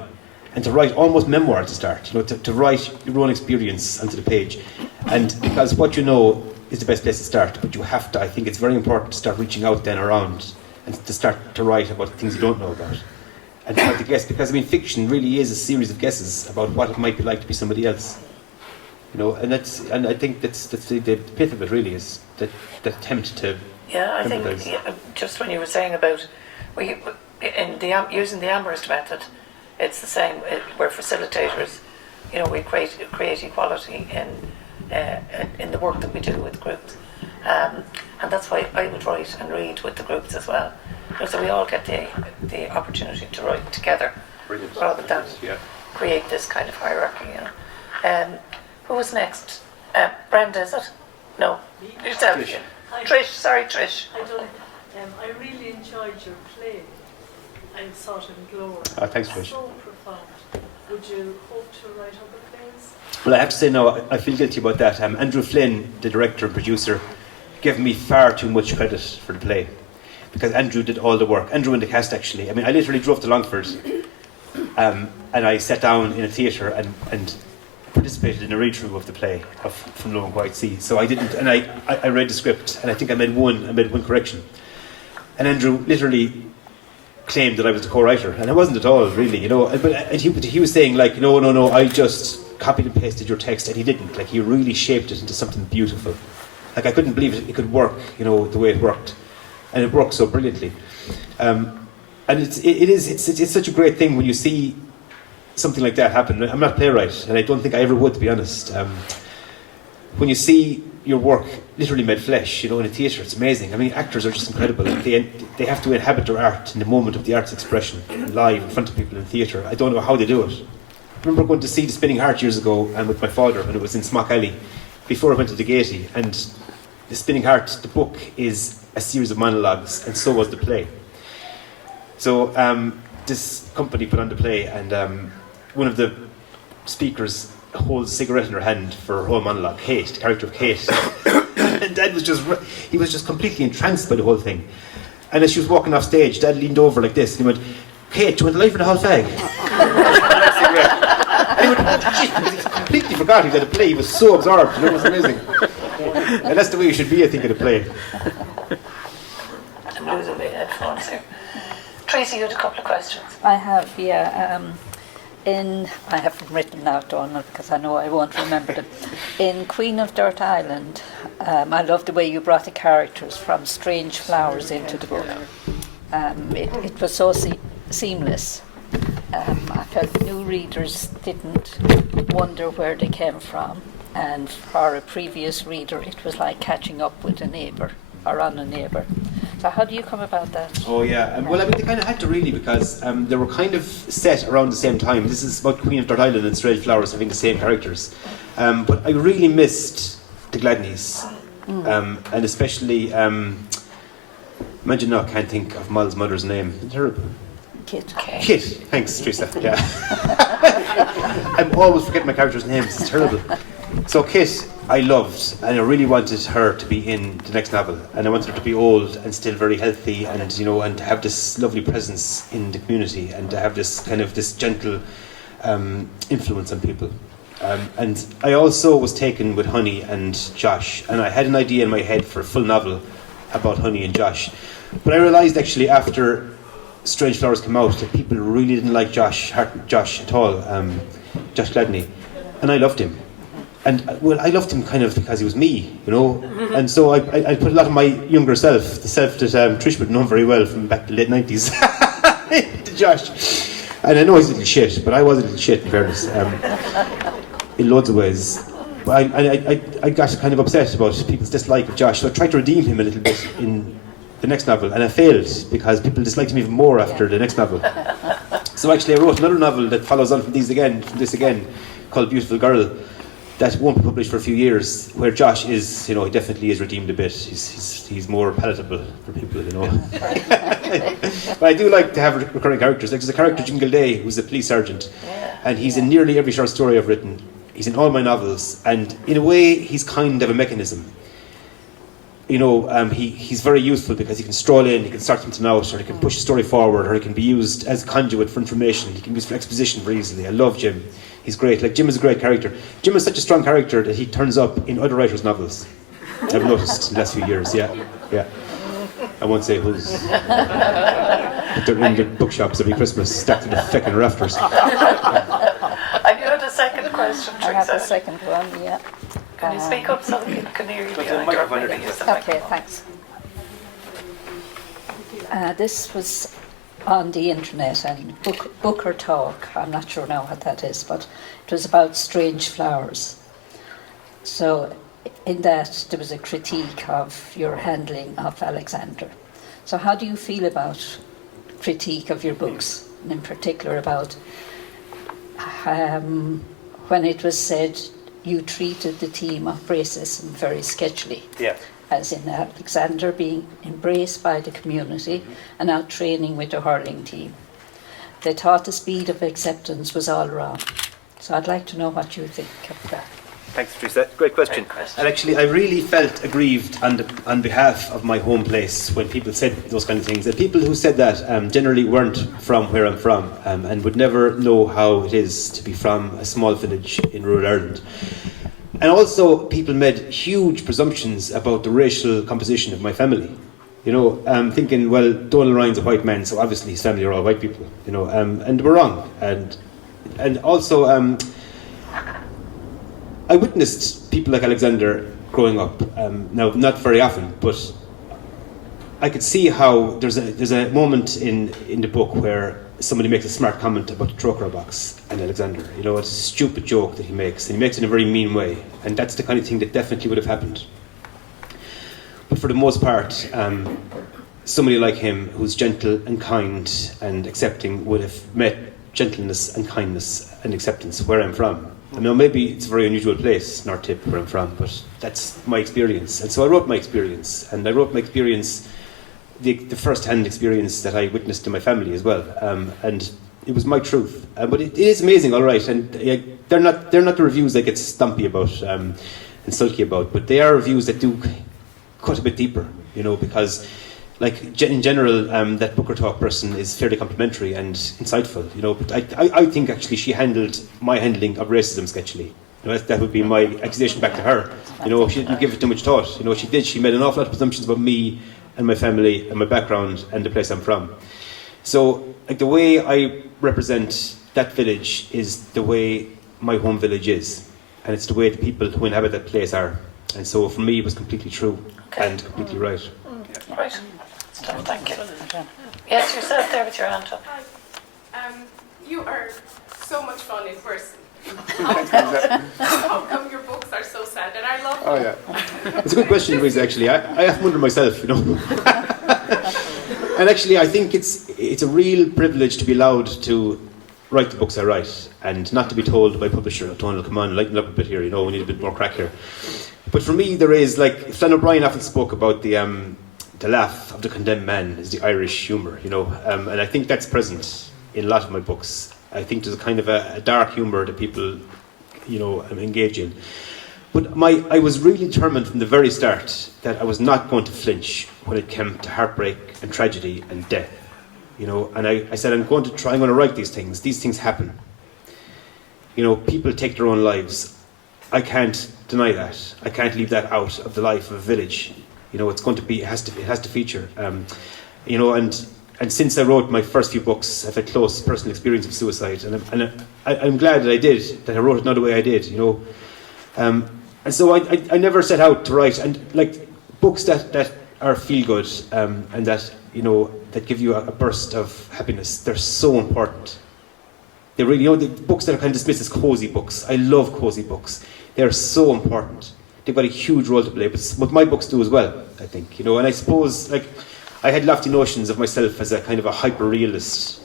and to write almost memoir at the start, to write your own experience onto the page. And because what you know is the best place to start, but you have to, I think it's very important to start reaching out then around and to start to write about things you don't know about. And try to guess, because fiction really is a series of guesses about what it might be like to be somebody else. And I think that's the pith of it really, is that attempt to. Yeah, I think just when you were saying about using the Amherst method, it's the same. We're facilitators. We create equality in the work that we do with groups, and that's why I would write and read with the groups as well. So we all get the opportunity to write together. Brilliant. Rather than create this kind of hierarchy. Who was next? Brenda, is it? No. Yourself. Trish. Sorry, Trish. I really enjoyed your play. I saw it in Glory. Oh, thanks, Trish. So profound. Would you hope to write other plays? Well, I have to say no, I feel guilty about that. Andrew Flynn, the director and producer, gave me far too much credit for the play, because Andrew did all the work. Andrew and the cast, actually. I literally drove to Longford, and I sat down in a theatre and participated in a read-through of the play from Low and Quiet Sea. So I didn't, and I read the script, and I think I made one correction. And Andrew literally claimed that I was the co-writer, and I wasn't at all, really, But he was saying, no, I just copied and pasted your text, and he didn't. He really shaped it into something beautiful. I couldn't believe it could work, the way it worked, and it worked so brilliantly. And it's such a great thing when you see something like that happen. I'm not a playwright, and I don't think I ever would, to be honest. When you see your work literally made flesh, in a theatre, it's amazing. Actors are just incredible. They have to inhabit their art in the moment of the art's expression, live in front of people in theatre. I don't know how they do it. I remember going to see The Spinning Heart years ago, and with my father, when it was in Smock Alley, before I went to the Gaiety. And The Spinning Heart, the book, is a series of monologues, and so was the play. So this company put on the play, and one of the speakers holds a cigarette in her hand for her whole monologue, Kate, the character of Kate. And Dad was just completely entranced by the whole thing. And as she was walking off stage, Dad leaned over like this, and he went, "Kate, do you want the life or the whole fag?" And he went, "Jeez," because he completely forgot he was at a play. He was so absorbed, it was amazing. And that's the way you should be, I think, at a play. I'm losing my headphones here. Tracy, you had a couple of questions. I have, yeah. I haven't written out, Donal, because I know I won't remember them. In Queen of Dirt Island, I love the way you brought the characters from strange flowers into the book. It was so seamless. I felt new readers didn't wonder where they came from, and for a previous reader it was like catching up with a neighbour or on a neighbour. So how do you come about that? Oh yeah, well they kind of had to, really, because they were kind of set around the same time. This is about Queen of Dirt Island and Strange Flowers having the same characters. But I really missed the Gladneys, and especially, imagine now I can't think of Mol's mother's name. It's terrible. Kit, thanks Teresa. Yeah. I'm always forgetting my character's names, it's terrible. So Kit, I loved, and I really wanted her to be in the next novel, and I wanted her to be old and still very healthy, and and to have this lovely presence in the community, and to have this kind of this gentle influence on people. And I also was taken with Honey and Josh, and I had an idea in my head for a full novel about Honey and Josh, but I realised actually after Strange Flowers came out that people really didn't like Josh at all, Josh Gladney, and I loved him. And I loved him kind of because he was me, and so I put a lot of my younger self, the self that Trish would know very well from back in the late 90s, to Josh. And I know he's a little shit, but I was a little shit, in fairness, in loads of ways. But I got kind of upset about people's dislike of Josh, so I tried to redeem him a little bit in the next novel, and I failed because people disliked him even more after the next novel. So actually I wrote another novel that follows on from this again, called Beautiful Girl, that won't be published for a few years, where Josh is, he definitely is redeemed a bit. He's more palatable for people, But I do like to have recurring characters. Like there's a character, Jingle Day, who's a police sergeant, and he's in nearly every short story I've written. He's in all my novels, and in a way, he's kind of a mechanism. he's very useful because he can stroll in, he can start something out, or he can push a story forward, or he can be used as a conduit for information. He can be used for exposition very easily. I love Jim. He's great. Like, Jim is a great character. Jim is such a strong character that he turns up in other writers' novels. I've noticed in the last few years, yeah. I won't say who's. But they're in the bookshops every Christmas, stacked in the feckin' rafters. And you had a second question, I have the Teresa. second one, yeah. Can you speak up so that people can hear you Put the behind you? microphone Or maybe underneath. use the Okay, microphone. thanks. This was on the internet and Booker Talk. I'm not sure now what that is, but it was about strange flowers. So in that there was a critique of your handling of Alexander. So how do you feel about critique of your books, and in particular about when it was said you treated the theme of racism very sketchily? Yeah. As in Alexander being embraced by the community and now training with the hurling team. They thought the speed of acceptance was all wrong. So I'd like to know what you think of that. Thanks, Teresa. Great question. Great question. And actually, I really felt aggrieved on behalf of my home place when people said those kind of things. And people who said that generally weren't from where I'm from and would never know how it is to be from a small village in rural Ireland. And also, people made huge presumptions about the racial composition of my family. Thinking, well, Donal Ryan's a white man, so obviously his family are all white people. And they were wrong. And also, I witnessed people like Alexander growing up. Now, not very often, but I could see how there's a moment in the book where somebody makes a smart comment about the Trocar box and Alexander. It's a stupid joke that he makes, and he makes it in a very mean way. And that's the kind of thing that definitely would have happened. But for the most part, somebody like him, who's gentle and kind and accepting, would have met gentleness and kindness and acceptance where I'm from. Maybe it's a very unusual place, North Tip, where I'm from, but that's my experience. And so I wrote my experience, and I wrote my experience, the first-hand experience that I witnessed in my family as well, and it was my truth. But it is amazing, all right, and they're not the reviews I get stumpy about and sulky about, but they are reviews that do cut a bit deeper, because, like, in general, that Booker Talk person is fairly complimentary and insightful, but I think actually she handled my handling of racism sketchily. That would be my accusation back to her. She didn't give it too much thought. She did. She made an awful lot of presumptions about me and my family and my background and the place I'm from. So, like, the way I represent that village is the way my home village is, and it's the way the people who inhabit that place are. And so, for me, it was completely true and completely right. Right. Thank you. Yes, yourself there with your hand up. Hi. You are so much fun in person. How come your books are so sad? And I love them. Oh, yeah. It's a good question, Louise, actually. I often wonder myself, And actually, I think it's a real privilege to be allowed to write the books I write and not to be told by publisher, Donal, come on, lighten up a bit here, we need a bit more crack here. But for me, there is, like, Shannon O'Brien often spoke about the laugh of the condemned man is the Irish humour, and I think that's present in a lot of my books. I think there's a kind of a dark humour that people, engage in. But I was really determined from the very start that I was not going to flinch when it came to heartbreak and tragedy and death, And I said, I'm going to write these things. These things happen. People take their own lives. I can't deny that. I can't leave that out of the life of a village. It's going to be, it has to feature. And since I wrote my first few books, I've had close personal experience of suicide, and I'm glad that I did, that I wrote it not the way I did, And so I never set out to write, and like books that are feel good, and that that give you a burst of happiness. They're so important. They really, the books that are kind of dismissed as cozy books. I love cozy books. They're so important. They've got a huge role to play, but my books do as well, I think, And I suppose, like, I had lofty notions of myself as a kind of a hyper-realist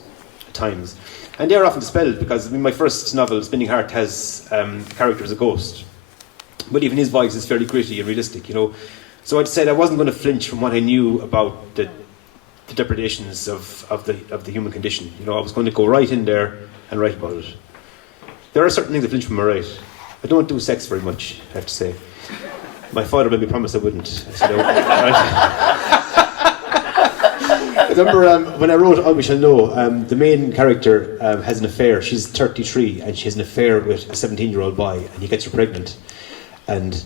at times. And they're often dispelled because, my first novel, Spinning Heart, has character as a ghost. But even his voice is fairly gritty and realistic, So I said I wasn't going to flinch from what I knew about the depredations of the human condition. I was going to go right in there and write about it. There are certain things I flinch from, I write. I don't do sex very much, I have to say. My father made me promise I wouldn't. I said, "No." I remember when I wrote All We Shall Know, the main character has an affair. She's 33 and she has an affair with a 17-year-old boy, and he gets her pregnant. And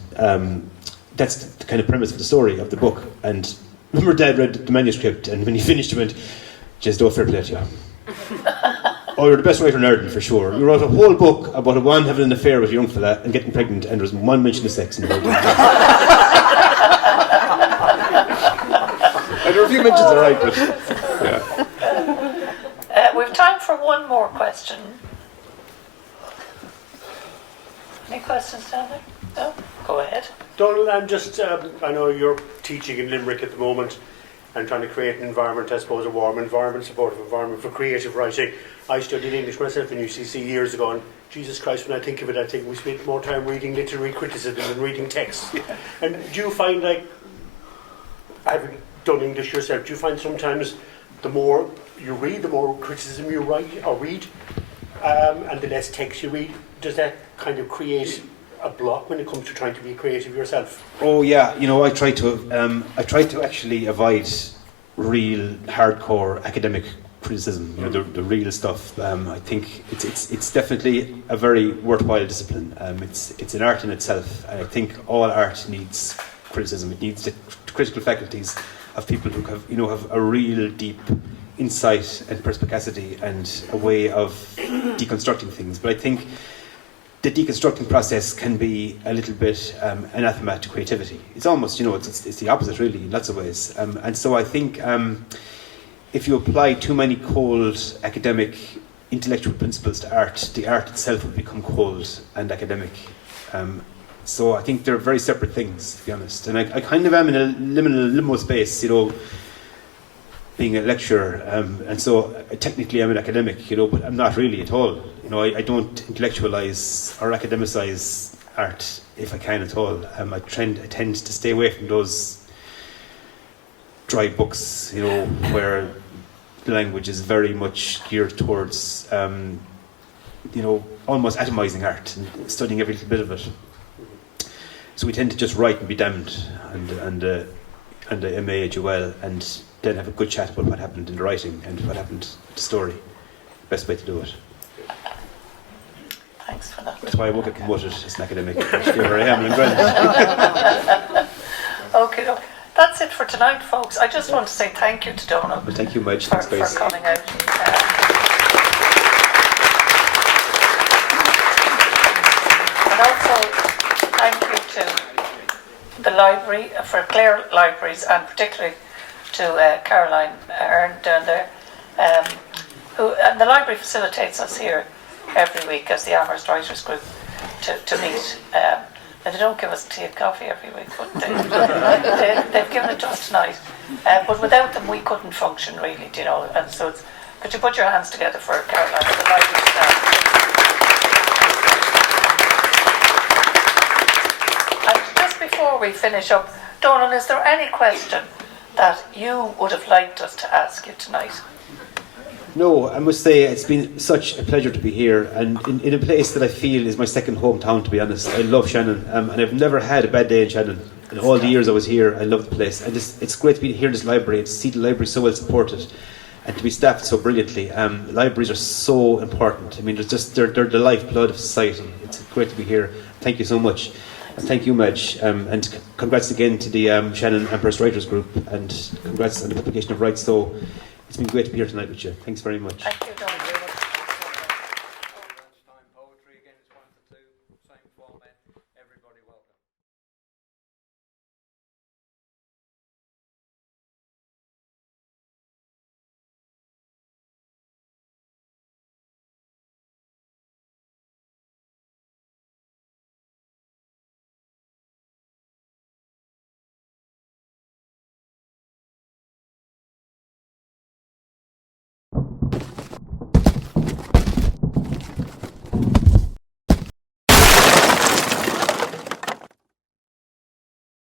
that's the kind of premise of the story of the book. And I remember Dad read the manuscript, and when he finished, he went, "Just fair play to you. Oh, you're the best writer in Ireland for sure. You wrote a whole book about a one having an affair with a young fella and getting pregnant, and there was one mention of sex in the whole thing." And there were a few mentions, alright, but yeah. We've time for one more question. Any questions down there? No? Go ahead. Donal, I'm just, I know you're teaching in Limerick at the moment and trying to create an environment, I suppose, a warm environment, supportive environment for creative writing. I studied English myself in UCC years ago, and Jesus Christ, when I think of it, I think we spent more time reading literary criticism than reading texts. Yeah. And do you find, like, having done English yourself, do you find sometimes the more you read, the more criticism you write or read, and the less text you read, does that kind of create a block when it comes to trying to be creative yourself? Oh yeah, I try to actually avoid real hardcore academic criticism. The real stuff. I think it's definitely a very worthwhile discipline. It's an art in itself, and I think all art needs criticism. It needs the critical faculties of people who have a real deep insight and perspicacity and a way of deconstructing things. But I think the deconstructing process can be a little bit anathema to creativity. It's almost, it's the opposite really in lots of ways. And so I think if you apply too many cold academic intellectual principles to art, the art itself will become cold and academic. So I think they're very separate things, to be honest. And I kind of am in a liminal limbo space, being a lecturer. And so technically I'm an academic, but I'm not really at all. I don't intellectualize or academicize art if I can at all. I tend to stay away from those dry books, where the language is very much geared towards, almost atomizing art and studying every little bit of it. So we tend to just write and be damned, and a MA at UL, and then have a good chat about what happened in the writing and what happened with the story. Best way to do it. Thanks for that. That's why I won't get promoted as an academic. Here I am in Grand. Okay, that's it for tonight, folks. I just want to say thank you to Donal. Well, thank you, Madge. For coming out. And also, thank you to the library, for Clare Libraries, and particularly to Caroline Ahern down there, and the library facilitates us here every week as the Amherst Writers Group to meet. And they don't give us tea and coffee every week, but they've given it to us tonight. But without them, we couldn't function really, And so could you put your hands together for Caroline and the library staff? And just before we finish up, Donal, is there any question that you would have liked us to ask you tonight? No, I must say it's been such a pleasure to be here, and in a place that I feel is my second hometown, to be honest. I love Shannon, and I've never had a bad day in Shannon. In all the years I was here, I love the place. And it's great to be here in this library and to see the library so well supported and to be staffed so brilliantly. Libraries are so important. I mean, they're the lifeblood of society. It's great to be here. Thank you so much. And thank you, Madge. And congrats again to the Shannon Amherst Writers Group, and congrats on the publication of Right So. It's been great to be here tonight with you. Thanks very much. Thank you, Donal.